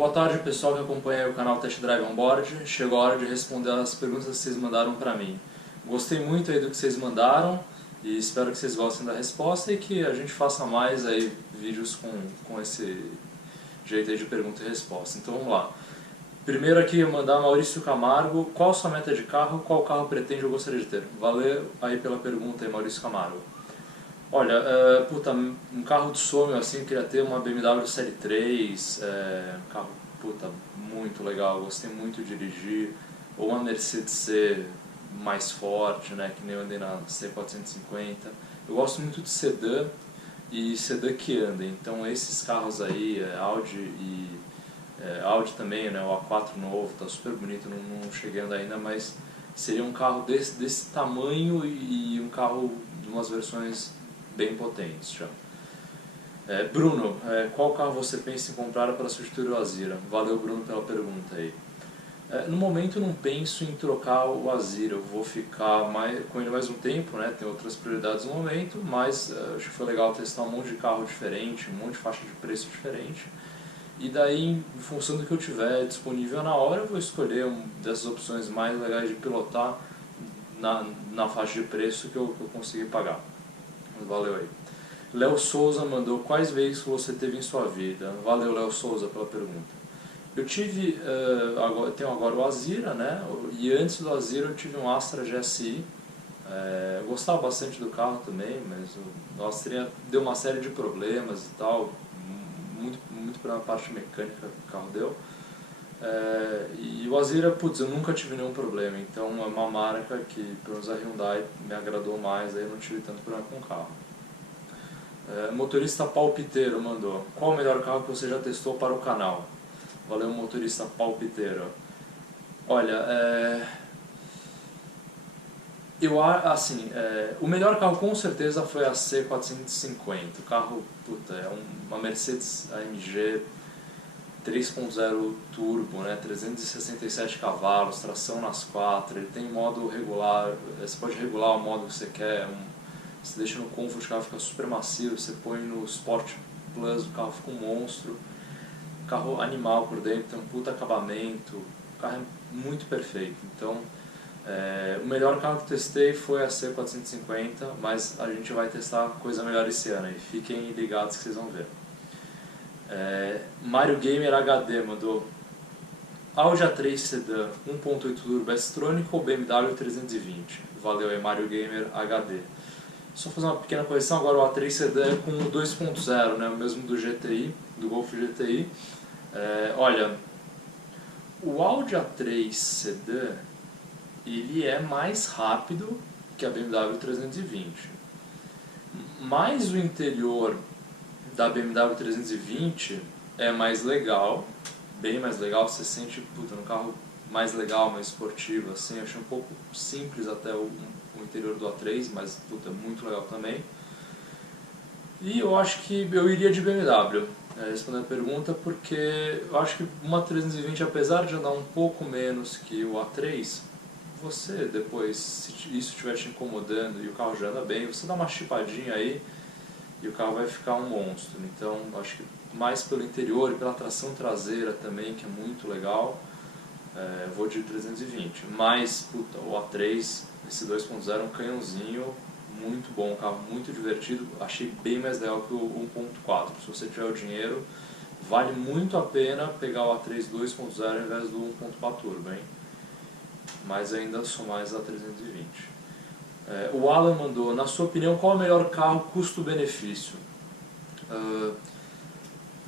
Boa tarde, pessoal que acompanha o canal Test Drive Onboard. Chegou a hora de responder as perguntas que vocês mandaram para mim. Gostei muito aí do que vocês mandaram e espero que vocês gostem da resposta e que a gente faça mais aí vídeos com esse jeito aí de pergunta e resposta. Então vamos lá. Primeiro aqui eu mandar Maurício Camargo. Qual a sua meta de carro? Qual carro pretende ou gostaria de ter? Valeu aí pela pergunta aí, Maurício Camargo. Olha, puta, um carro de sonho assim, eu queria ter uma BMW Série 3, um carro, puta, muito legal, gostei muito de dirigir, ou uma Mercedes C mais forte, né, que nem eu andei na C450. Eu gosto muito de sedã e sedã que anda, então esses carros aí, Audi também, né, o A4 novo, tá super bonito, não cheguei a andar ainda, mas seria um carro desse tamanho e um carro de umas versões bem potentes já. Bruno, qual carro você pensa em comprar para substituir o Azira? Valeu, Bruno, pela pergunta aí. No momento não penso em trocar o Azira, eu vou ficar com ele mais um tempo, né? Tem outras prioridades no momento, mas acho que foi legal testar um monte de carro diferente, um monte de faixa de preço diferente. E daí, em função do que eu tiver disponível na hora, eu vou escolher uma dessas opções mais legais de pilotar na faixa de preço que eu conseguir pagar. Valeu aí. Léo Souza mandou: quais veículos você teve em sua vida? Valeu, Léo Souza, pela pergunta. Eu tive, tenho agora o Azira, né? E antes do Azira eu tive um Astra GSI. Eu gostava bastante do carro também, mas o Astra deu uma série de problemas e tal, muito pela parte mecânica que o carro deu. E o Azira, putz, eu nunca tive nenhum problema, então é uma marca que, pelo menos a Hyundai, me agradou mais, aí eu não tive tanto problema com o carro. Motorista palpiteiro mandou: qual o melhor carro que você já testou para o canal? Valeu, motorista palpiteiro. Olha, o melhor carro com certeza foi a C450, o carro, puta, é uma Mercedes AMG 3.0 turbo, né, 367 cavalos, tração nas 4, ele tem modo regular, você pode regular o modo que você quer, você deixa no Comfort, o carro fica super macio, você põe no Sport Plus, o carro fica um monstro, carro animal por dentro, tem um puta acabamento, o carro é muito perfeito. Então, o melhor carro que testei foi a C450, mas a gente vai testar coisa melhor esse ano, e fiquem ligados que vocês vão ver. Mario Gamer HD mandou: Audi A3 Sedan 1.8 Turbo S-Tronic ou BMW 320? Valeu aí, Mario Gamer HD. Só fazer uma pequena correção, agora o A3 Sedan é com o 2.0, né, o mesmo do GTI, do Golf GTI. Olha, o Audi A3 Sedan, ele é mais rápido que a BMW 320, mas o interior da BMW 320 é mais legal, bem mais legal, você sente, puta, no carro mais legal, mais esportivo, assim, eu achei um pouco simples até o interior do A3, mas, puta, muito legal também. E eu acho que eu iria de BMW, respondendo a pergunta, porque eu acho que uma 320, apesar de andar um pouco menos que o A3, você depois, se isso estiver te incomodando e o carro já anda bem, você dá uma chipadinha aí e o carro vai ficar um monstro. Então, acho que mais pelo interior e pela tração traseira também, que é muito legal, vou de 320. Mas, puta, o A3, esse 2.0 é um canhãozinho, muito bom, um carro muito divertido, achei bem mais legal que o 1.4. Se você tiver o dinheiro, vale muito a pena pegar o A3 2.0 ao invés do 1.4 Turbo, hein? Mas ainda sou mais a 320. O Alan mandou: na sua opinião, qual é o melhor carro custo-benefício?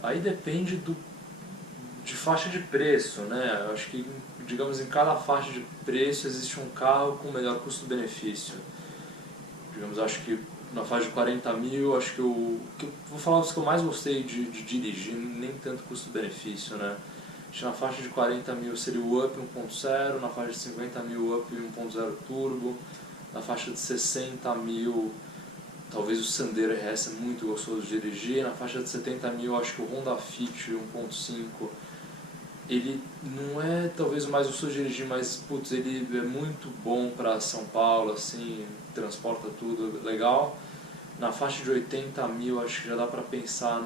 Aí depende de faixa de preço, né? Eu acho que, digamos, em cada faixa de preço existe um carro com melhor custo-benefício. Digamos, acho que na faixa de 40 mil, acho que vou falar os que eu mais gostei de dirigir, nem tanto custo-benefício, né? Acho que na faixa de 40 mil seria o Up 1.0, na faixa de 50 mil o Up 1.0 Turbo, na faixa de 60 mil talvez o Sandero RS é muito gostoso de dirigir, na faixa de 70 mil acho que o Honda Fit 1.5, ele não é talvez o mais gostoso de dirigir, mas putz, ele é muito bom para São Paulo, assim, transporta tudo legal. Na faixa de 80 mil acho que já dá para pensar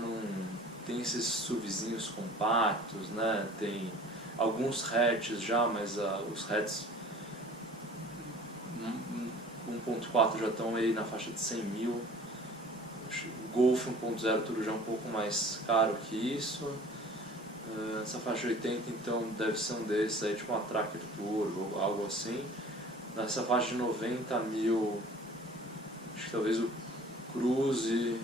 tem esses SUVzinhos compactos, né? Tem alguns hatches já, mas os hatches 1.4 já estão aí na faixa de 100 mil. O Golf 1.0 tudo já é um pouco mais caro que isso. Essa faixa de 80 então deve ser um desses aí, tipo uma Tracker Turbo ou algo assim. Nessa faixa de 90 mil, acho que talvez o Cruze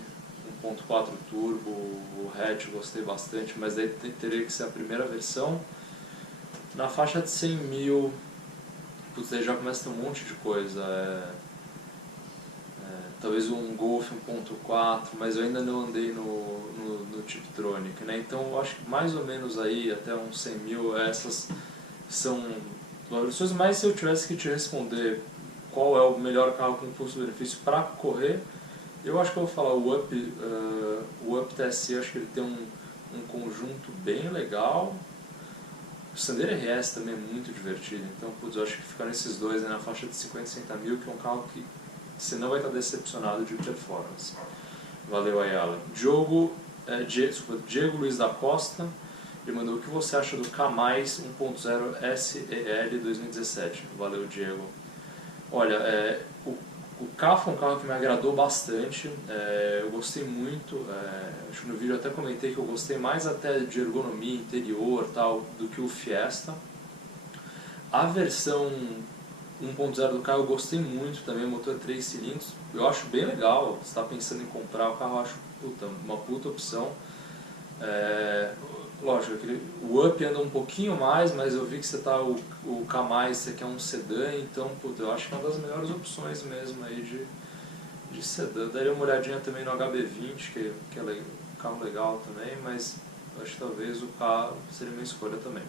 1.4 Turbo, o hatch gostei bastante, mas daí teria que ser a primeira versão. Na faixa de 100 mil, putz, aí já começa a ter um monte de coisa. Talvez um Golf 1.4, mas eu ainda não andei no Tiptronic, né? Então eu acho que mais ou menos aí até uns 100 mil essas são valorizações, mas se eu tivesse que te responder qual é o melhor carro com custo-benefício para correr, eu acho que eu vou falar o Up TSI. Acho que ele tem um conjunto bem legal. O Sandero RS também é muito divertido, então putz, eu acho que ficar nesses dois aí na faixa de 50 e 60 mil, que é um carro que você não vai estar decepcionado de performance. Valeu, Ayala. Diego Luiz da Costa, ele mandou: o que você acha do K+, 1.0 SEL 2017? Valeu, Diego. Olha, o K foi um carro que me agradou bastante, eu gostei muito, acho que no vídeo eu até comentei que eu gostei mais até de ergonomia, interior tal, do que o Fiesta. A versão 1.0 do carro eu gostei muito também, o motor 3 cilindros, eu acho bem legal. Se está pensando em comprar o carro, eu acho uma puta opção. Lógico, o Up anda um pouquinho mais, mas eu vi que você tá o K+, você quer um sedã, então puta, eu acho que é uma das melhores opções mesmo aí de sedã. Daria uma olhadinha também no HB20, que é um carro legal também, mas eu acho que talvez o carro seria minha escolha também.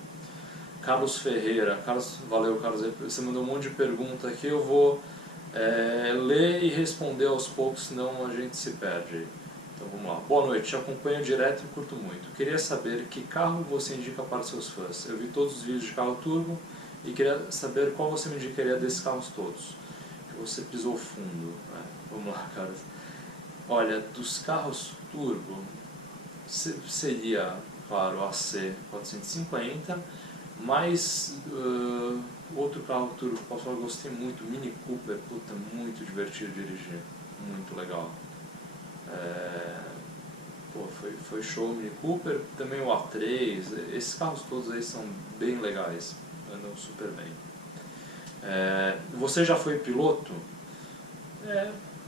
Carlos Ferreira, valeu Carlos, você mandou um monte de pergunta aqui, eu vou ler e responder aos poucos, senão a gente se perde. Então vamos lá. Boa noite, te acompanho direto e curto muito. Queria saber que carro você indica para seus fãs. Eu vi todos os vídeos de carro turbo e queria saber qual você me indicaria desses carros todos. Que você pisou fundo, né? Vamos lá, cara. Olha, dos carros turbo, seria, claro, o AC450, mas outro carro turbo que eu posso falar que eu gostei muito, Mini Cooper, puta, muito divertido dirigir, muito legal. Foi show o Mini Cooper, também o A3, esses carros todos aí são bem legais, andam super bem. Você já foi piloto?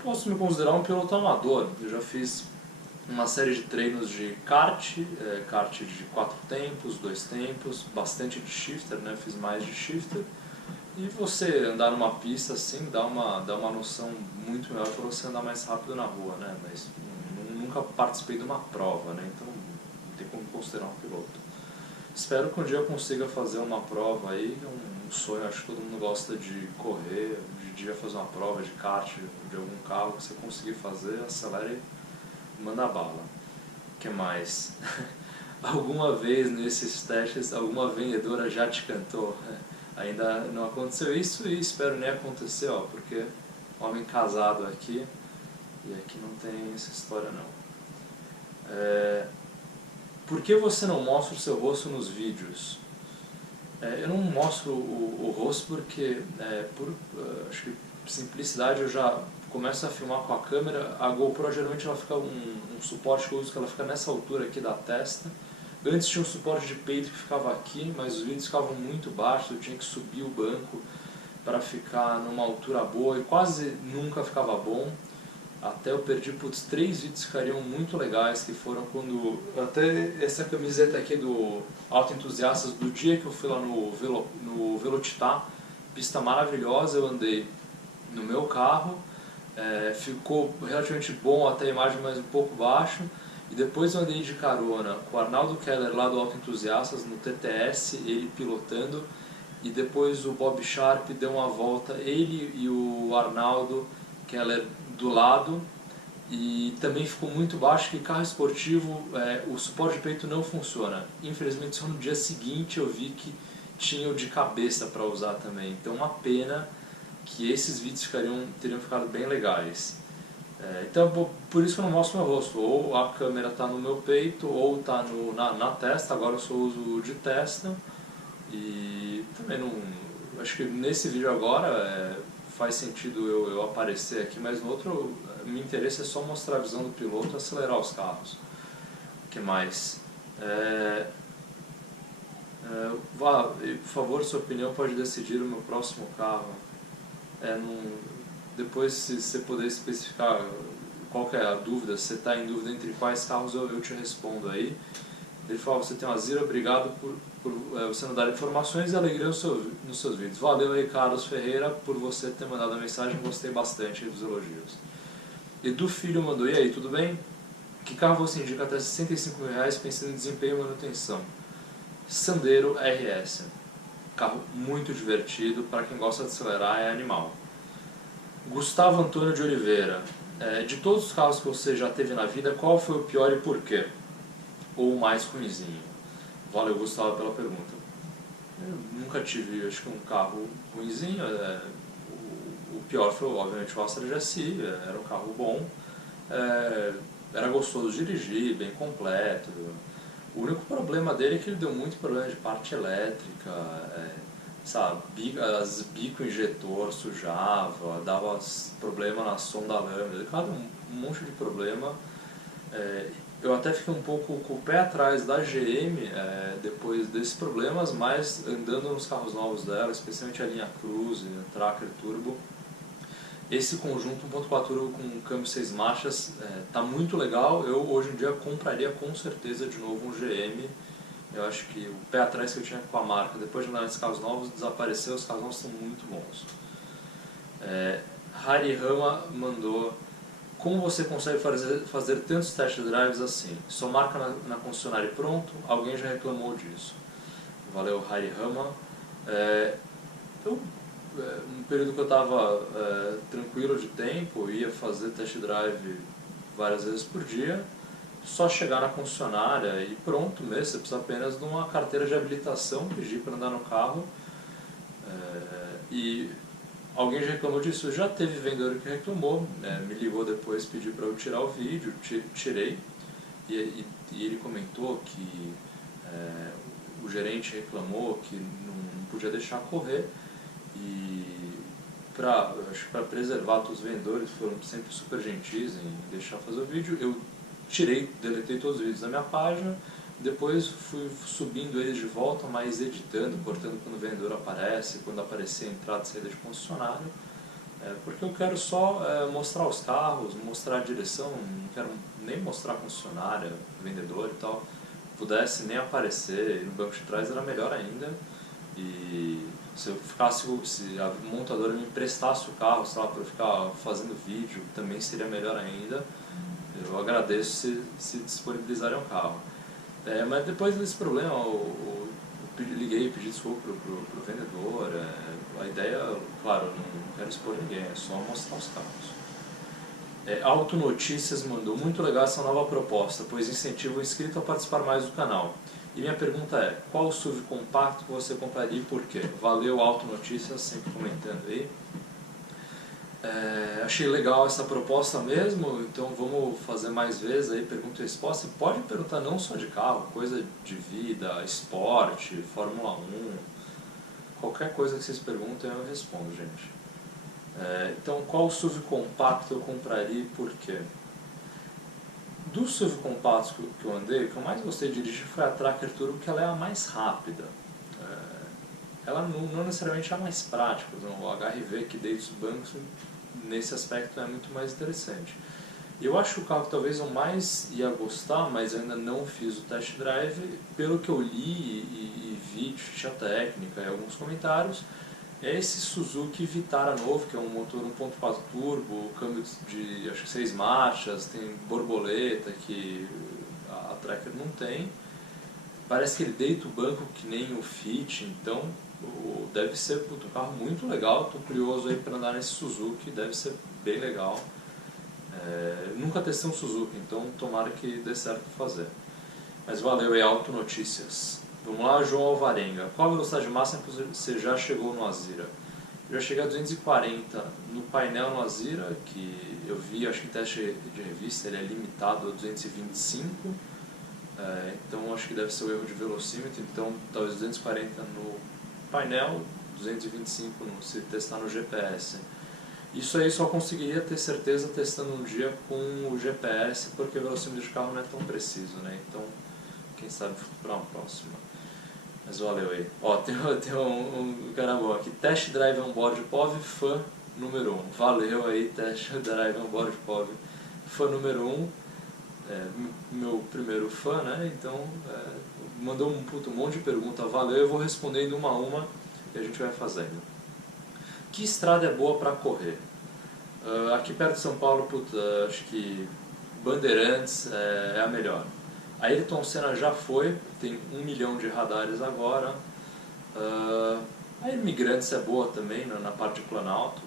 Posso me considerar um piloto amador, eu já fiz uma série de treinos de kart de 4 tempos, 2 tempos, bastante de shifter, né? Fiz mais de shifter. E você andar numa pista assim dá uma noção muito melhor para você andar mais rápido na rua, né? Mas nunca participei de uma prova, né? Então não tem como considerar um piloto. Espero que um dia eu consiga fazer uma prova aí, um sonho, acho que todo mundo gosta de correr, de dia fazer uma prova de kart, de algum carro que você conseguir fazer, acelere e manda bala. O que mais? Alguma vez nesses testes, alguma vendedora já te cantou? Ainda não aconteceu isso e espero nem acontecer, porque homem casado aqui, e aqui não tem essa história não. Por que você não mostra o seu rosto nos vídeos? Eu não mostro o rosto porque, acho que simplicidade, eu já começo a filmar com a câmera. A GoPro geralmente ela fica um suporte que eu uso, que ela fica nessa altura aqui da testa. Antes tinha um suporte de peito que ficava aqui, mas os vídeos ficavam muito baixos, eu tinha que subir o banco para ficar numa altura boa e quase nunca ficava bom. Até eu perdi, 3 vídeos que ficariam muito legais, que foram quando... Até essa camiseta aqui do Auto Entusiastas, do dia que eu fui lá no Velocitar, pista maravilhosa, eu andei no meu carro, ficou relativamente bom até a imagem, mas um pouco baixo. E depois eu andei de carona com o Arnaldo Keller lá do Auto Entusiastas no TTS, ele pilotando, e depois o Bob Sharp deu uma volta, ele e o Arnaldo Keller do lado, e também ficou muito baixo, que carro esportivo, o suporte de peito não funciona. Infelizmente só no dia seguinte eu vi que tinha o de cabeça para usar também, então uma pena que esses vídeos teriam ficado bem legais. Então por isso que eu não mostro meu rosto, ou a câmera está no meu peito ou está na testa. Agora eu só uso de testa. E também não, acho que nesse vídeo agora faz sentido eu aparecer aqui, mas no outro meu interesse é só mostrar a visão do piloto e acelerar os carros. O que mais? Por favor, sua opinião pode decidir o meu próximo carro. Depois, se você puder especificar qual que é a dúvida, se você está em dúvida entre quais carros, eu te respondo aí. Ele fala: você tem uma Zira, obrigado por você nos dar informações e alegria nos seus vídeos. Valeu aí, Carlos Ferreira, por você ter mandado a mensagem, gostei bastante dos elogios. Edu Filho mandou: e aí, tudo bem? Que carro você indica até R$65.000 pensando em desempenho e manutenção? Sandero RS. Carro muito divertido, para quem gosta de acelerar é animal. Gustavo Antônio de Oliveira: de todos os carros que você já teve na vida, qual foi o pior e por quê? Ou o mais ruinzinho? Valeu, Gustavo, pela pergunta. Eu nunca tive, acho que um carro ruinzinho. O pior foi, obviamente, o Astra GSI. Era um carro bom, era gostoso de dirigir, bem completo. O único problema dele é que ele deu muito problema de parte elétrica, sabe, as bico injetor sujava, dava problema na sonda lâmina, ele deu um monte de problema. Eu até fiquei um pouco com o pé atrás da GM depois desses problemas, mas andando nos carros novos dela, especialmente a linha Cruze, Tracker Turbo, esse conjunto 1.4 turbo com câmbio 6 marchas está muito legal. Eu hoje em dia compraria com certeza de novo um GM. Eu acho que o pé atrás que eu tinha com a marca, depois de andar nesses carros novos, desapareceu. Os carros novos são muito bons. Hari Rama mandou: como você consegue fazer tantos test drives assim? Só marca na concessionária e pronto? Alguém já reclamou disso. Valeu, Hari Rama. Um período que eu estava tranquilo de tempo, ia fazer test drive várias vezes por dia, só chegar na concessionária e pronto mesmo. Você precisa apenas de uma carteira de habilitação, pedir para andar no carro. E alguém já reclamou disso? Já teve vendedor que reclamou, me ligou depois, pediu para eu tirar o vídeo, tirei, e ele comentou que o gerente reclamou que não podia deixar correr, e para preservar todos os vendedores, foram sempre super gentis em deixar fazer o vídeo. Eu deletei todos os vídeos da minha página, depois fui subindo eles de volta, mas editando, cortando quando o vendedor aparece, quando aparecer a entrada e saída de concessionário, porque eu quero só mostrar os carros, mostrar a direção, não quero nem mostrar a concessionária, vendedor e tal. Pudesse nem aparecer no banco de trás era melhor ainda. E se a montadora me emprestasse o carro, sei lá, para eu ficar fazendo vídeo, também seria melhor ainda. Eu agradeço se disponibilizarem o carro. Mas depois desse problema, eu liguei e pedi desculpa pro vendedor. A ideia, claro, não quero expor ninguém, é só mostrar os carros. Auto Notícias mandou: muito legal essa nova proposta, pois incentiva o inscrito a participar mais do canal. E minha pergunta é: qual SUV compacto você compraria e por quê? Valeu, Auto Notícias, sempre comentando aí. Achei legal essa proposta mesmo, então vamos fazer mais vezes aí, pergunta e resposta. Pode perguntar não só de carro, coisa de vida, esporte, Fórmula 1, qualquer coisa que vocês perguntem eu respondo, gente. Então, qual SUV compacto eu compraria e por quê? Dos SUV compactos que eu andei, o que eu mais gostei de dirigir foi a Tracker Turbo, porque ela é a mais rápida. Ela não necessariamente é a mais prática, o HRV que deita os bancos, nesse aspecto é muito mais interessante. Eu acho que o carro que talvez eu mais ia gostar, mas eu ainda não fiz o test drive, pelo que eu li e vi de ficha técnica e alguns comentários, é esse Suzuki Vitara novo, que é um motor 1.4 turbo, câmbio de acho que 6 marchas, tem borboleta que a Tracker não tem. Parece que ele deita o banco que nem o Fit, então deve ser um carro muito legal. Estou curioso aí para andar nesse Suzuki, deve ser bem legal. Nunca testei um Suzuki, então tomara que dê certo para fazer. Mas valeu aí, Auto Notícias. Vamos lá, João Alvarenga. Qual a velocidade máxima que você já chegou no Azira? Já cheguei a 240 no painel no Azira, que eu vi, acho que em teste de revista ele é limitado a 225, então acho que deve ser o erro de velocímetro, então talvez 240 no painel, 225 se testar no GPS. Isso aí só conseguiria ter certeza testando um dia com o GPS, porque o velocímetro de carro não é tão preciso, né? Então, quem sabe para uma próxima. Mas valeu aí. Ó, tem um cara bom aqui. Test Drive Onboard POV, fã número 1. Valeu aí, Test Drive Onboard POV, fã número 1. Meu primeiro fã, né? Então, mandou um monte de pergunta. Valeu, eu vou respondendo uma a uma e a gente vai fazendo. Que estrada é boa para correr? Aqui perto de São Paulo, acho que Bandeirantes é a melhor. A Ayrton Senna já foi, tem 1 milhão de radares agora. A Imigrantes é boa também, na parte de Planalto.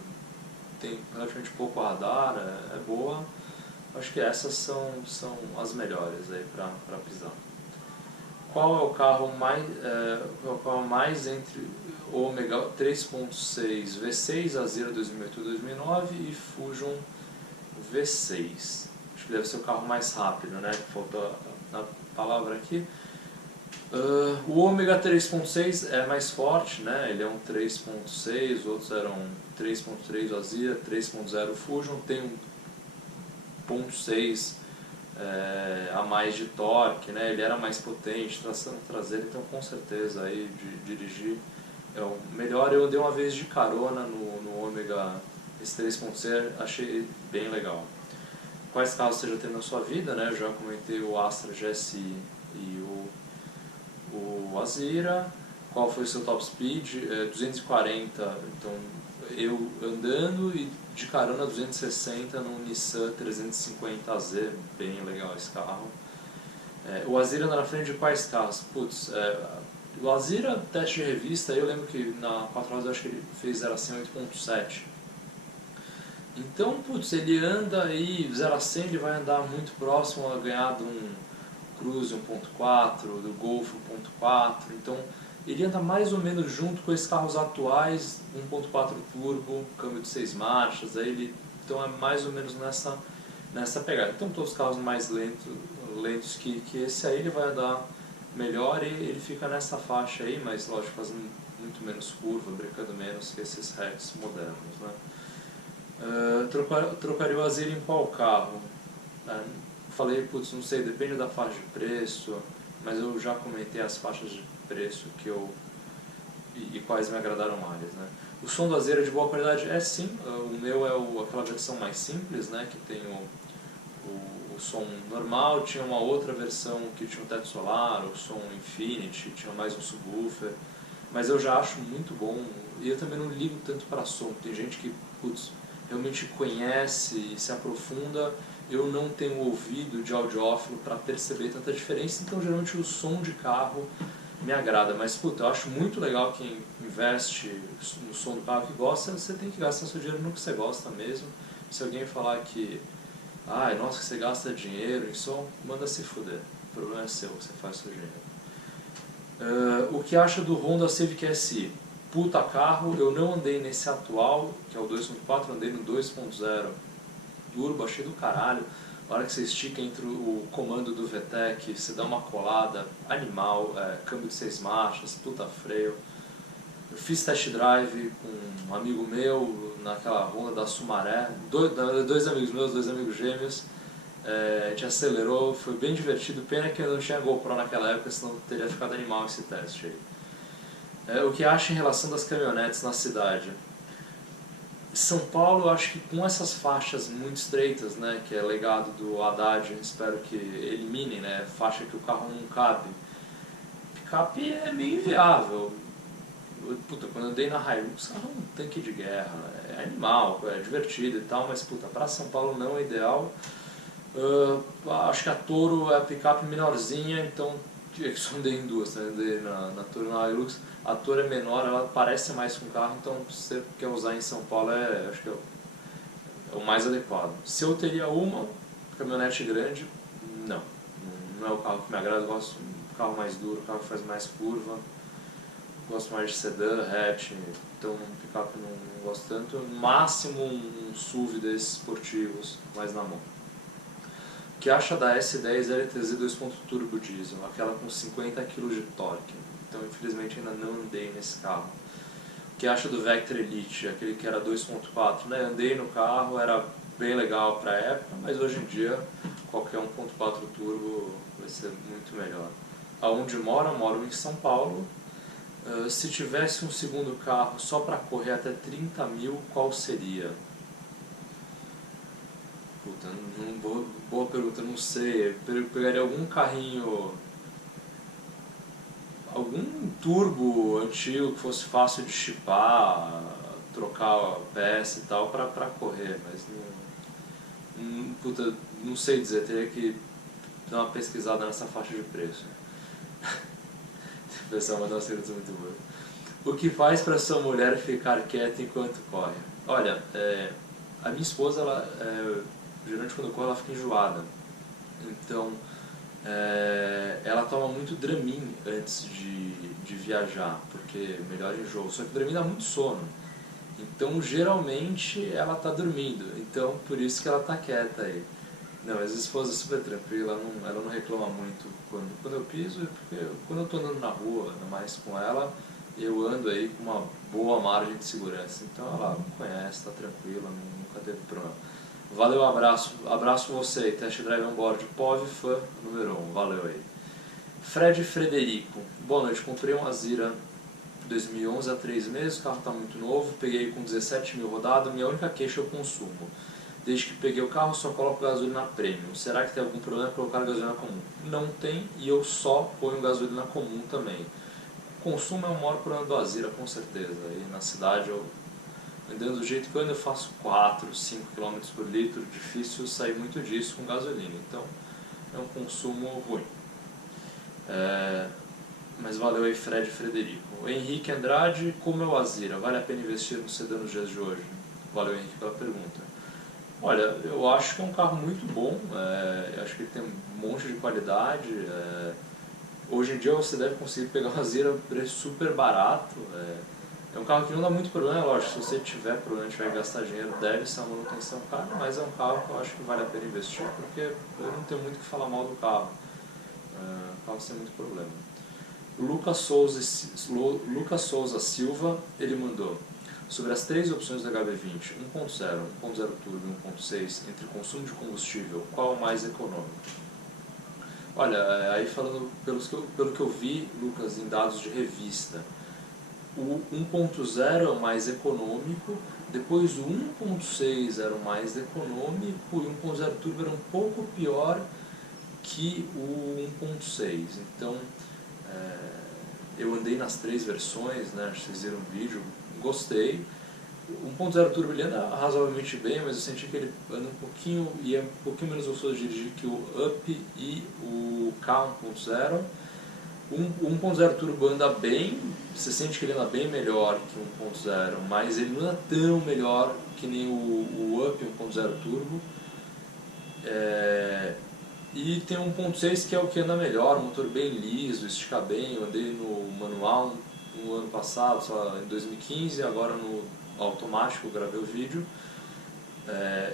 Tem relativamente pouco radar, é boa. Acho que essas são as melhores aí para pisar. Qual é o carro mais entre o Omega 3.6 V6, Azira 2008-2009 e Fusion V6? Acho que deve ser o carro mais rápido, né? Faltou a palavra aqui. O Omega 3.6 é mais forte, né? Ele é um 3.6, outros eram 3.3 Azira, 3.0 Fusion, tem um 0.6 a mais de torque, né? Ele era mais potente, tração traseira, então com certeza aí de dirigir é o melhor. Eu dei uma vez de carona no Omega esse 3.0, achei bem legal. Quais carros você já teve na sua vida, né? Eu já comentei o Astra GSI e o Azira. Qual foi o seu top speed? 240, então eu andando, e de carona 260 no Nissan 350Z, bem legal esse carro. O Azira anda na frente de quais carros? Putz, o Azira, teste de revista, eu lembro que na 4 horas eu acho que ele fez 0 a 100 8.7. Então, putz, ele anda aí, 0 a 100 ele vai andar muito próximo a ganhar de um Cruze 1.4, do Golf 1.4, então ele anda mais ou menos junto com esses carros atuais, 1.4 turbo, câmbio de 6 marchas, então é mais ou menos nessa pegada. Então todos os carros mais lentos que esse aí, ele vai andar melhor, e ele fica nessa faixa aí, mas lógico, fazendo muito menos curva, brincando menos que esses hatches modernos, né? Trocaria o Azira em qual carro? Falei, putz, não sei, depende da faixa de preço, mas eu já comentei as faixas de preço e quais me agradaram mais, né? O som do Azira é de boa qualidade? É sim, o meu é aquela versão mais simples, né, que tem o som normal, tinha uma outra versão que tinha um teto solar, o som Infinity, tinha mais um subwoofer, mas eu já acho muito bom, e eu também não ligo tanto para som. Tem gente que, putz, realmente conhece e se aprofunda. Eu não tenho ouvido de audiófilo para perceber tanta diferença, então geralmente o som de carro me agrada. Mas puta, eu acho muito legal quem investe no som do carro que gosta. Você tem que gastar seu dinheiro no que você gosta mesmo. Se alguém falar que nossa, que você gasta dinheiro em som, manda se fuder. O problema é seu, você faz seu dinheiro. O que acha do Honda Civic SI? Puta carro, eu não andei nesse atual, que é o 2.4, andei no 2.0 turbo, achei do caralho. Na hora que você estica entre o comando do VTEC, você dá uma colada animal, câmbio de 6 marchas, puta freio. Eu fiz test drive com um amigo meu naquela Honda da Sumaré, dois amigos meus, dois amigos gêmeos. A gente acelerou, foi bem divertido. Pena que eu não tinha GoPro naquela época, senão teria ficado animal esse teste aí. O que acha em relação das caminhonetes na cidade? São Paulo, eu acho que com essas faixas muito estreitas, né, que é legado do Haddad, espero que eliminem, né, faixa que o carro não cabe. Picape é meio inviável. Puta, quando eu andei na Hilux, o carro é um tanque de guerra, é animal, é divertido e tal, mas puta, para São Paulo não é ideal. Acho que a Toro é a picape menorzinha, então eu só andei em duas, né? Andei na Toro e na Hilux. A Toro é menor, ela parece mais com o carro, então se você quer usar em São Paulo, acho que é o mais adequado. Se eu teria uma caminhonete grande, não é o carro que me agrada. Eu gosto de um carro mais duro, um carro que faz mais curva. gosto mais de sedã, hatch, então um picape não gosto tanto. No máximo um SUV desses esportivos, mais na mão. O que acha da S10 LTZ 2.0 turbo diesel, aquela com 50 kg de torque? Então infelizmente ainda não andei nesse carro. O que acha do Vectra Elite, aquele que era 2.4, né? Andei no carro, era bem legal para a época, mas hoje em dia qualquer 1.4 turbo vai ser muito melhor. Aonde moro em São Paulo. Se tivesse um segundo carro só para correr até 30 mil, qual seria? Puta, boa pergunta, não sei. Eu pegaria algum carrinho, algum turbo antigo que fosse fácil de chipar, trocar a peça e tal para correr, mas puta, não sei dizer, teria que dar uma pesquisada nessa faixa de preço. O pessoal mandou uma pergunta muito boa. O que faz para sua mulher ficar quieta enquanto corre? Olha, a minha esposa, geralmente quando corre ela fica enjoada. Então, ela toma muito Dramin antes de viajar, porque melhora enjoo. Só que o Dramin dá muito sono. Então, geralmente, ela está dormindo. Então, por isso que ela está quieta aí. Não, mas a esposa é super tranquila, ela não reclama muito quando eu piso, porque quando eu estou andando na rua, ainda mais com ela, eu ando aí com uma boa margem de segurança. Então ela me conhece, está tranquila, nunca teve problema. Valeu, abraço você, Test Drive On Board, POV fã número 1, valeu aí. Fred Frederico, boa noite, comprei um Azira 2011 há 3 meses, o carro está muito novo, peguei com 17 mil rodado, minha única queixa é o consumo. Desde que peguei o carro, só coloco gasolina premium. Será que tem algum problema em colocar gasolina comum? Não tem, e eu só ponho gasolina comum também. O consumo é o maior problema do Azira, com certeza. E na cidade, andando do jeito que eu ando, eu faço 4, 5 km por litro. Difícil sair muito disso com gasolina. Então, é um consumo ruim. Mas valeu aí, Fred Frederico. Henrique Andrade, como é o Azira? Vale a pena investir no sedã nos dias de hoje? Valeu, Henrique, pela pergunta. Olha, eu acho que é um carro muito bom, acho que ele tem um monte de qualidade. Hoje em dia você deve conseguir pegar uma Azira a preço super barato. É um carro que não dá muito problema, lógico, se você tiver problema, tiver que gastar dinheiro, deve ser uma manutenção cara, mas é um carro que eu acho que vale a pena investir, porque eu não tenho muito o que falar mal do carro. O carro sem muito problema. Lucas Souza Silva, ele mandou: sobre as 3 opções da HB20, 1.0, 1.0 turbo e 1.6, entre consumo de combustível, qual o mais econômico? Olha, aí falando pelo que eu vi, Lucas, em dados de revista, o 1.0 é o mais econômico, depois o 1.6 era o mais econômico e o 1.0 turbo era um pouco pior que o 1.6. Então, eu andei nas 3 versões, né, vocês viram o vídeo, gostei. O 1.0 turbo ele anda razoavelmente bem, mas eu senti que ele anda um pouquinho e é um pouquinho menos gostoso de dirigir que o Up e o K 1.0. O 1.0 turbo anda bem, você sente que ele anda bem melhor que o 1.0, mas ele não anda tão melhor que nem o Up 1.0 turbo. E tem um 1.6 que é o que anda melhor, um motor bem liso, estica bem. Eu andei no manual no ano passado, só em 2015, agora no automático eu gravei o vídeo.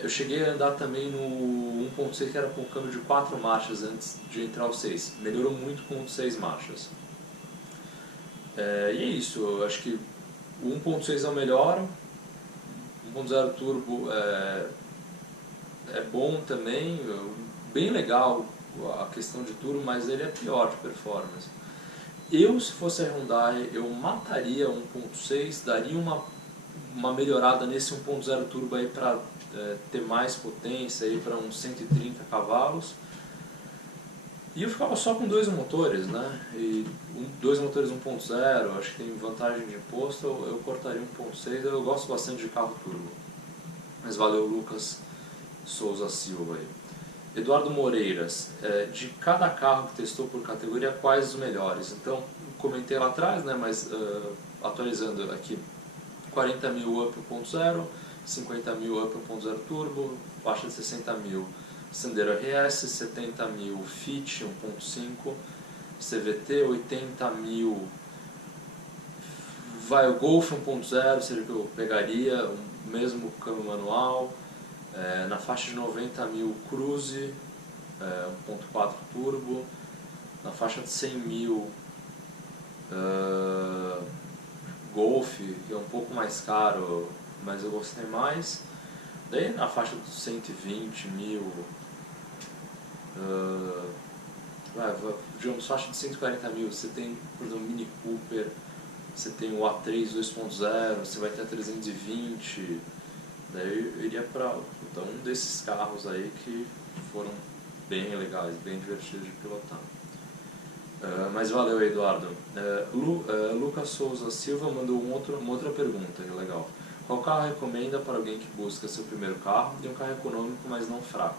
Eu cheguei a andar também no 1.6 que era com câmbio de 4 marchas antes de entrar o 6. Melhorou muito com o 6 marchas. E é isso, eu acho que o 1.6 é o melhor, o 1.0 turbo é bom também, bem legal a questão de turbo, mas ele é pior de performance. Se fosse a Hyundai, eu mataria 1.6, daria uma melhorada nesse 1.0 turbo aí para ter mais potência aí para uns 130 cavalos. E eu ficava só com 2 motores, né? E 2 motores 1.0, acho que tem vantagem de imposto, eu cortaria 1.6, eu gosto bastante de carro turbo. Mas valeu, Lucas Souza Silva aí. Eduardo Moreiras, de cada carro que testou por categoria, quais os melhores? Então, comentei lá atrás, né, mas atualizando aqui, 40 mil Up 1.0, 50 mil Up 1.0 Turbo, faixa de 60 mil Sandero RS, 70 mil Fit 1.5, CVT, 80 mil Vai o Golf 1.0, seria o que eu pegaria, o mesmo câmbio manual, na faixa de 90 mil Cruze, 1.4 turbo, na faixa de 100 mil Golf, que é um pouco mais caro, mas eu gostei mais. Daí na faixa de 120 mil, digamos, faixa de 140 mil, você tem, por exemplo, Mini Cooper, você tem o A3 2.0, você vai ter a 320, daí eu iria para um desses carros aí que foram bem legais, bem divertidos de pilotar. Mas valeu, Eduardo. Lucas Souza Silva mandou uma outra pergunta, que é legal. Qual carro recomenda para alguém que busca seu primeiro carro e um carro econômico, mas não fraco?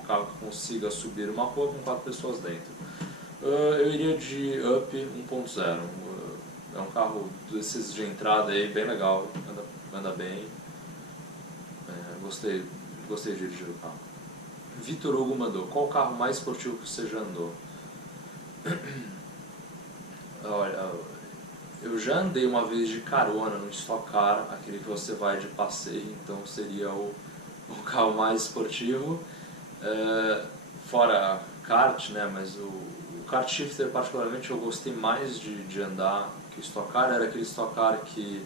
Um carro que consiga subir uma rua com 4 pessoas dentro. Eu iria de Up 1.0. É um carro desses de entrada aí, bem legal, anda bem. Gostei de dirigir o carro. Vitor Hugo mandou: qual o carro mais esportivo que você já andou? Olha, eu já andei uma vez de carona no Stock Car, aquele que você vai de passeio, então seria o carro mais esportivo. Fora kart, né, mas o kart shifter particularmente eu gostei mais de andar que o Stock Car. Era aquele Stock Car que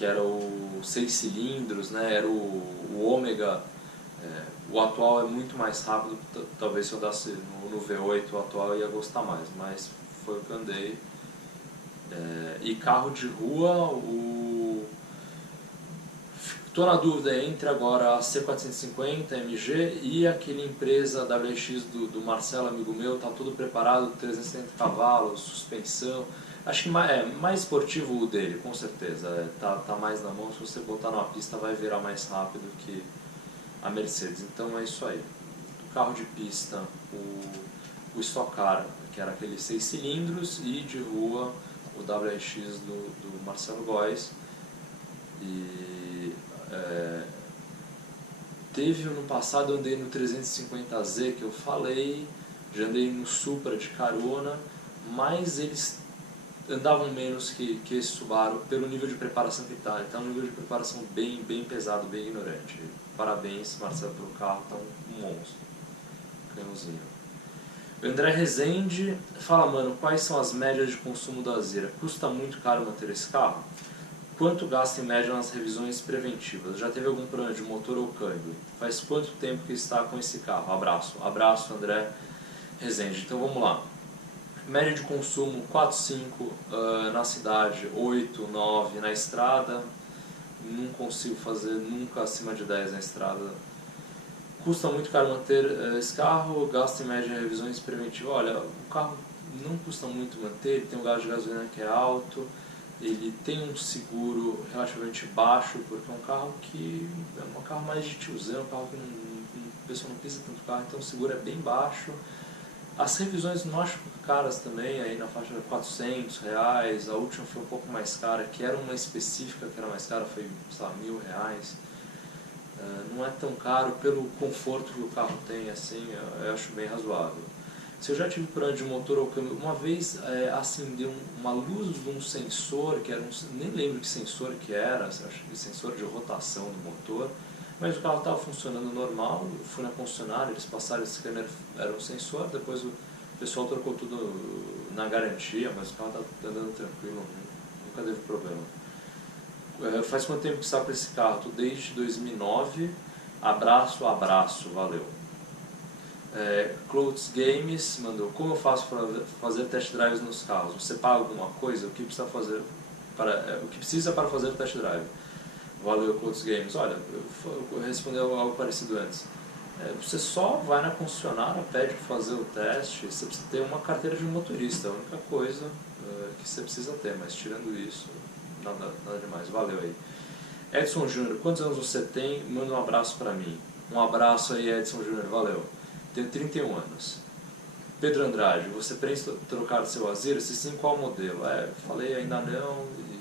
era o 6 cilindros, né, era o Ômega. O atual é muito mais rápido, talvez se eu andasse no V8 o atual eu ia gostar mais, mas foi o que eu andei. E carro de rua, estou na dúvida entre agora a C450 MG e aquele empresa WX do Marcelo, amigo meu, está tudo preparado, 370 cavalos, suspensão. Acho que mais esportivo o dele, com certeza. Tá mais na mão, se você botar numa pista vai virar mais rápido que a Mercedes. Então é isso aí. O carro de pista, o Stock Car, que era aquele 6 cilindros, e de rua o WX do Marcelo Góes. E teve no passado, eu andei no 350Z que eu falei, já andei no Supra de carona, mas eles andavam menos que esse Subaru pelo nível de preparação que está. Ele está um nível de preparação bem pesado, bem ignorante. Parabéns, Marcelo, pelo carro, está um monstro. Canhãozinho. O André Rezende fala: mano, quais são as médias de consumo da Azera? Custa muito caro manter esse carro? Quanto gasta em média nas revisões preventivas? Já teve algum problema de motor ou câmbio? Faz quanto tempo que está com esse carro? Abraço, André Rezende. Então vamos lá. Média de consumo 4, 5 na cidade, 8, 9 na estrada. Não consigo fazer nunca acima de 10 na estrada. Custa muito caro manter esse carro, gasta em média em revisões preventivas. Olha, o carro não custa muito manter, ele tem um gasto de gasolina que é alto, ele tem um seguro relativamente baixo, porque é um carro que é um carro mais de tiozão, um carro que a pessoa não pisa tanto carro, então o seguro é bem baixo. As revisões não acho caras também, aí na faixa de R$400, a última foi um pouco mais cara, que era uma específica que era mais cara, foi, sei lá, R$1.000. Não é tão caro pelo conforto que o carro tem, assim, eu acho bem razoável. Se eu já tive problema de motor ou câmbio, uma vez acendeu uma luz de um sensor, que era nem lembro que sensor que era, acho que sensor de rotação do motor, mas o carro estava funcionando normal. Eu fui na concessionária, eles passaram esse scanner, era um sensor, depois o pessoal trocou tudo na garantia, mas o carro está andando tranquilo, nunca teve problema. Faz quanto tempo que você está com esse carro? Tô desde 2009. Abraço, valeu. Clouds Games mandou: como eu faço para fazer test drives nos carros? Você paga alguma coisa? O que precisa para fazer o test drive? Valeu, Clouds Games. Olha, eu respondi algo parecido antes. Você só vai na concessionária, pede para fazer o teste. Você precisa ter uma carteira de motorista, é a única coisa que você precisa ter, mas tirando isso, nada demais. Valeu aí. Edson Júnior, quantos anos você tem? Manda um abraço para mim. Um abraço aí, Edson Júnior, valeu. Tenho 31 anos. Pedro Andrade, você pensa trocar seu Azera? Se sim, qual modelo? Falei ainda não, e,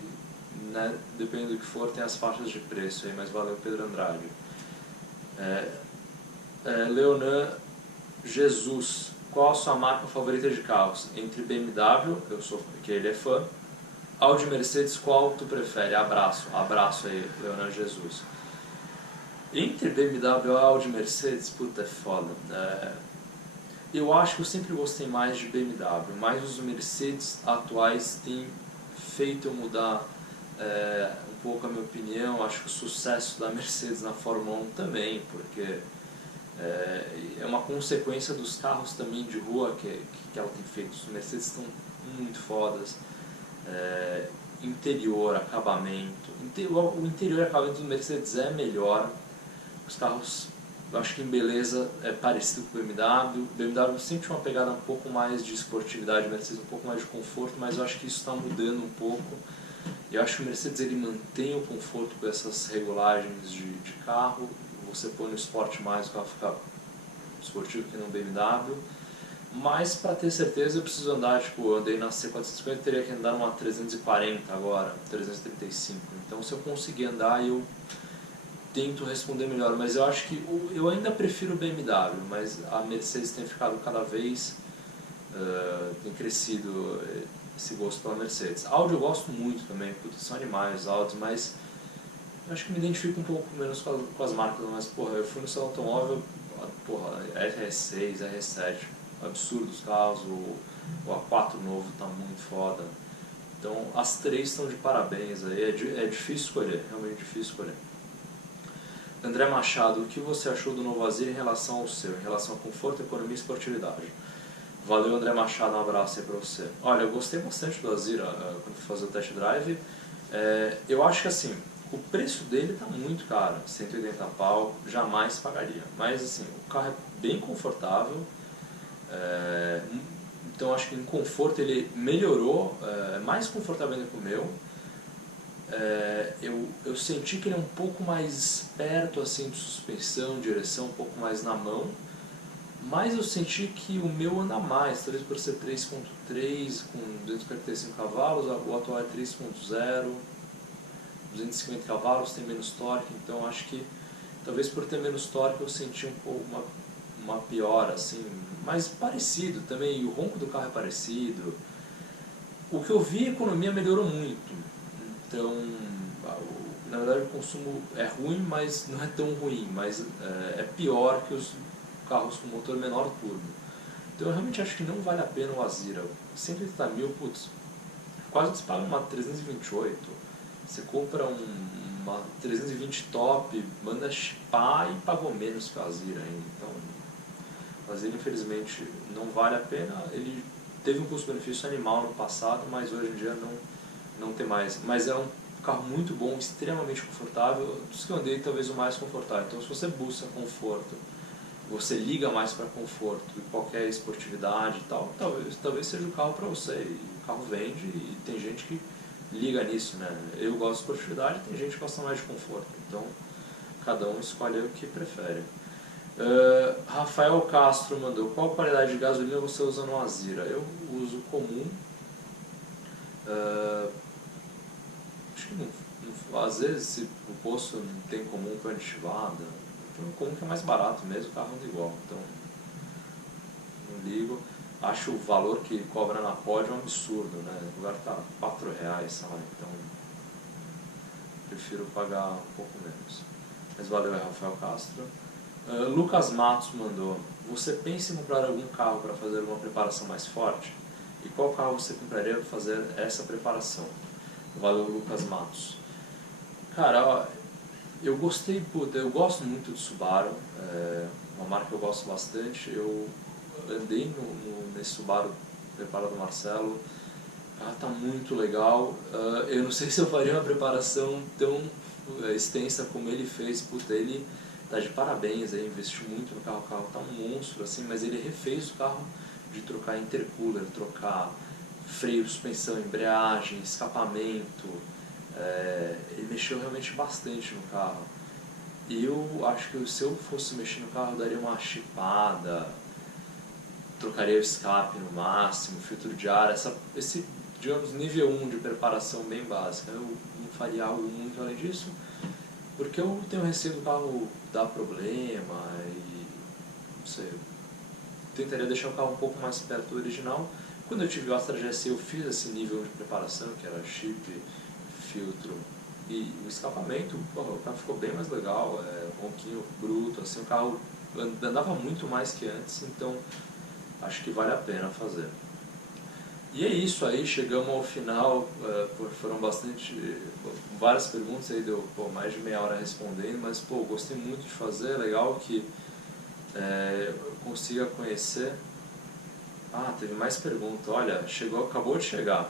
né, dependendo do que for, tem as faixas de preço aí, mas valeu, Pedro Andrade. Leonan Jesus, qual a sua marca favorita de carros? Entre BMW, que ele é fã, Audi e Mercedes, qual tu prefere? Abraço, abraço aí, Leonardo Jesus. Entre BMW, Audi e Mercedes, puta, é foda. Eu acho que eu sempre gostei mais de BMW, mas os Mercedes atuais têm feito eu mudar um pouco a minha opinião. Acho que o sucesso da Mercedes na Fórmula 1 também, porque é uma consequência dos carros também de rua que ela tem feito. Os Mercedes estão muito fodas. Interior, acabamento. O interior e acabamento dos Mercedes é melhor. Os carros, eu acho que em beleza é parecido com o BMW. O BMW sempre tinha uma pegada um pouco mais de esportividade, o Mercedes um pouco mais de conforto, mas eu acho que isso está mudando um pouco. Eu acho que o Mercedes ele mantém o conforto com essas regulagens de carro. Você põe no Sport mais, o carro fica esportivo que no BMW. Mas para ter certeza eu preciso andar, tipo, eu andei na C450, eu teria que andar numa 340 agora, 335. Então se eu conseguir andar eu tento responder melhor, mas eu acho que eu ainda prefiro o BMW, mas a Mercedes tem ficado cada vez, tem crescido esse gosto pela Mercedes. Audi eu gosto muito também, porque são animais, Audi, mas eu acho que me identifico um pouco menos com as marcas, mas porra, eu fui no salão automóvel, porra, RS6, RS7, absurdo os carros, o A4 novo tá muito foda. Então as três estão de parabéns aí, é difícil escolher, realmente difícil escolher. André Machado, o que você achou do novo Azira em relação ao seu, em relação a conforto, economia e esportividade? Valeu, André Machado, um abraço aí pra você. Olha, eu gostei bastante do Azira quando fui fazer o test drive. Eu acho que assim, o preço dele tá muito caro, 180 pau, jamais pagaria. Mas assim, o carro é bem confortável, então acho que em conforto ele melhorou, é mais confortável ainda que o meu. Eu senti que ele é um pouco mais esperto assim, de suspensão, direção, um pouco mais na mão, mas eu senti que o meu anda mais, talvez por ser 3.3 com 245 cavalos, o atual é 3.0, 250 cavalos, tem menos torque, então acho que talvez por ter menos torque eu senti um pouco uma piora, assim, mas parecido também, e o ronco do carro é parecido. O que eu vi, a economia melhorou muito. Então, na verdade o consumo é ruim, mas não é tão ruim, mas é pior que os carros com motor menor turbo. Então eu realmente acho que não vale a pena o Azira. 180 mil, putz, quase você paga uma 328, você compra uma 320 top, manda chipar e pagou menos que o Azira ainda. Então, o Azira infelizmente não vale a pena. Ele teve um custo-benefício animal no passado, mas hoje em dia não tem mais. Mas é um carro muito bom, extremamente confortável, dos que eu andei talvez o mais confortável. Então se você busca conforto, você liga mais para conforto e qualquer esportividade e tal, talvez seja o carro para você. E o carro vende e tem gente que liga nisso, né? Eu gosto de esportividade, tem gente que gosta mais de conforto. Então cada um escolhe o que prefere. Rafael Castro mandou: qual qualidade de gasolina você usa no Azira? Eu uso comum. Acho que às vezes se o posto não tem comum com aditivada, tem um comum que é mais barato mesmo, o carro anda igual, então não ligo. Acho o valor que cobra na Pod um absurdo, né? O lugar tá R$4, sabe? Então prefiro pagar um pouco menos. Mas valeu, Rafael Castro. Lucas Matos mandou: você pensa em comprar algum carro para fazer uma preparação mais forte? E qual carro você compraria para fazer essa preparação? Valeu, Lucas Matos. Cara, ó, eu gosto muito do Subaru, uma marca que eu gosto bastante. Eu andei nesse Subaru preparado do Marcelo, tá muito legal. Eu não sei se eu faria uma preparação tão extensa como ele fez. Puta, ele tá de parabéns, aí, investiu muito no carro, o carro tá um monstro, assim, mas ele refez o carro de trocar intercooler, trocar freio, suspensão, embreagem, escapamento. Ele mexeu realmente bastante no carro. E eu acho que se eu fosse mexer no carro, eu daria uma chipada, trocaria o escape no máximo, filtro de ar, esse, digamos, nível 1 de preparação bem básica. Eu não faria algo muito além disso, porque eu tenho receio do carro dar problema e, não sei, tentaria deixar o carro um pouco mais perto do original, Quando eu tive o Astra GSI eu fiz esse nível de preparação, que era chip, filtro e o escapamento, o carro ficou bem mais legal, ronquinho bruto, assim, o carro andava muito mais que antes, então acho que vale a pena fazer. E é isso aí, chegamos ao final, foram várias perguntas, aí deu mais de meia hora respondendo, mas gostei muito de fazer, é legal que eu consiga conhecer. Teve mais pergunta, olha, acabou de chegar.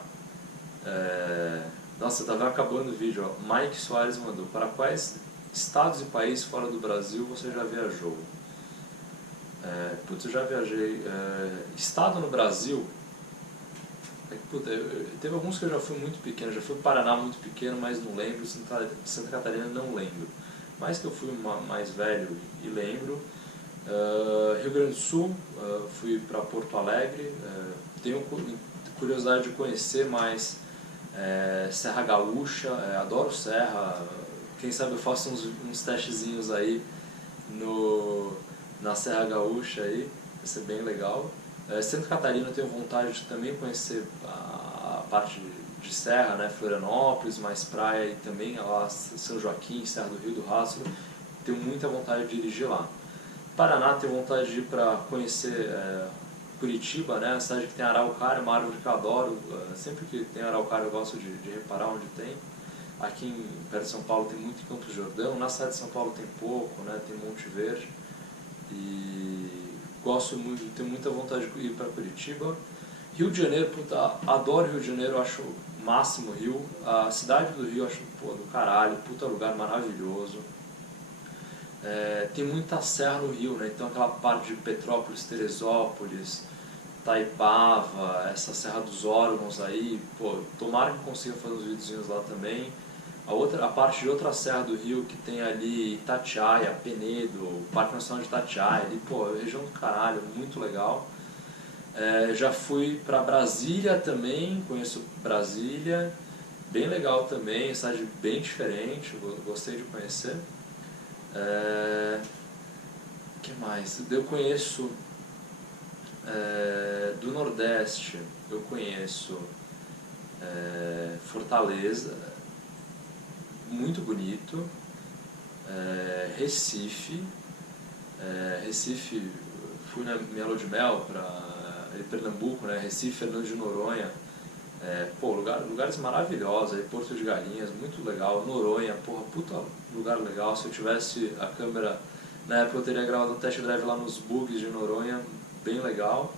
Nossa, estava acabando o vídeo, ó. Mike Soares mandou, para quais estados e países fora do Brasil você já viajou? Eu já viajei, estado no Brasil, teve alguns que eu já fui muito pequeno, já fui para o Paraná muito pequeno, mas não lembro, Santa Catarina não lembro, mas que eu fui mais velho e lembro. Rio Grande do Sul, fui para Porto Alegre, tenho curiosidade de conhecer mais Serra Gaúcha, adoro Serra, quem sabe eu faço uns testezinhos aí na Serra Gaúcha, aí, vai ser bem legal. Santa Catarina eu tenho vontade de também conhecer a parte de serra, né, Florianópolis, mais praia e também lá São Joaquim, Serra do Rio do Rastro, tenho muita vontade de dirigir lá. Paraná tenho vontade de ir para conhecer Curitiba, né, a cidade que tem araucária, uma árvore que eu adoro, sempre que tem araucária eu gosto de reparar onde tem. Aqui perto de São Paulo tem muito em Campos do Jordão, na cidade de São Paulo tem pouco, né, tem Monte Verde. E gosto muito, tenho muita vontade de ir para Curitiba. Rio de Janeiro, adoro Rio de Janeiro, acho o máximo Rio. A cidade do Rio acho do caralho, lugar maravilhoso. Tem muita serra no Rio, né? Então aquela parte de Petrópolis, Teresópolis, Taipava, essa Serra dos Órgãos aí, tomara que consiga fazer uns videozinhos lá também. A parte de outra serra do Rio que tem ali Itatiaia, Penedo, Parque Nacional de Itatiaia, ali, região do caralho, muito legal. Já fui para Brasília também, conheço Brasília, bem legal também, cidade bem diferente, gostei de conhecer. Que mais? Eu conheço do Nordeste, eu conheço Fortaleza, muito bonito, Recife, fui na minha lua de mel para Pernambuco, né? Recife, Fernando de Noronha, lugares maravilhosos, aí, Porto de Galinhas, muito legal, Noronha, puta lugar legal, se eu tivesse a câmera, na época eu teria gravado um test drive lá nos bugs de Noronha, bem legal.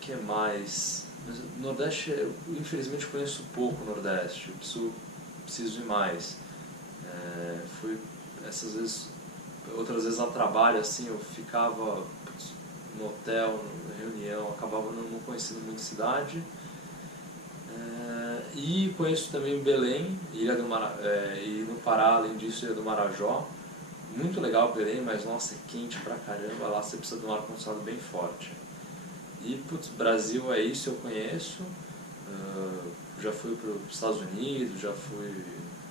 Que mais? Nordeste, eu infelizmente conheço pouco o Nordeste, eu preciso ir mais. Fui essas vezes, outras vezes a trabalho, assim, eu ficava no hotel, na reunião, acabava não conhecendo muito cidade. E conheço também Belém, e no Pará, além disso, Ilha do Marajó. Muito legal Belém, mas nossa, é quente pra caramba, lá você precisa de um ar-condicionado bem forte. E Brasil é isso, eu conheço, já fui para os Estados Unidos, já fui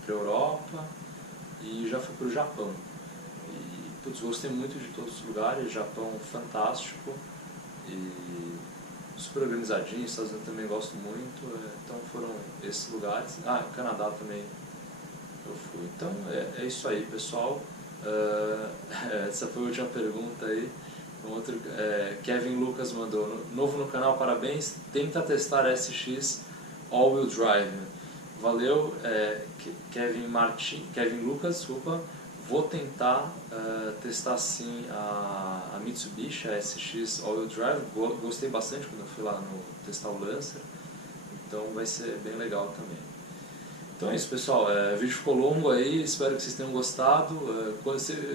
para a Europa e já fui para o Japão. E gostei muito de todos os lugares, Japão fantástico e super organizadinho, Estados Unidos também gosto muito, então foram esses lugares. Canadá também eu fui. Então é isso aí, pessoal. Essa foi a última pergunta aí. Kevin Lucas mandou, novo no canal, parabéns, tenta testar SX All-Wheel Drive. Valeu, Kevin Lucas, desculpa. Vou tentar testar sim a Mitsubishi, a SX All-Wheel Drive, gostei bastante quando eu fui lá testar o Lancer, então vai ser bem legal também. Então é isso, pessoal, o vídeo ficou longo aí, espero que vocês tenham gostado.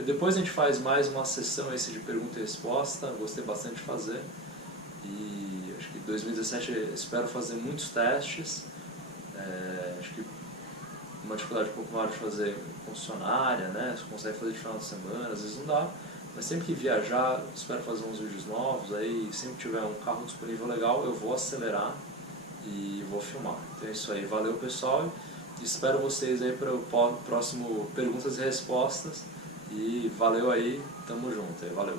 Depois a gente faz mais uma sessão de pergunta e resposta, gostei bastante de fazer. E acho que em 2017 espero fazer muitos testes. Acho que uma dificuldade um pouco maior de fazer concessionária, né? Você consegue fazer de final de semana, às vezes não dá. Mas sempre que viajar, espero fazer uns vídeos novos, aí sempre que tiver um carro disponível legal, eu vou acelerar e vou filmar. Então é isso aí, valeu pessoal. Espero vocês aí para o próximo Perguntas e Respostas. E valeu aí, tamo junto aí, valeu.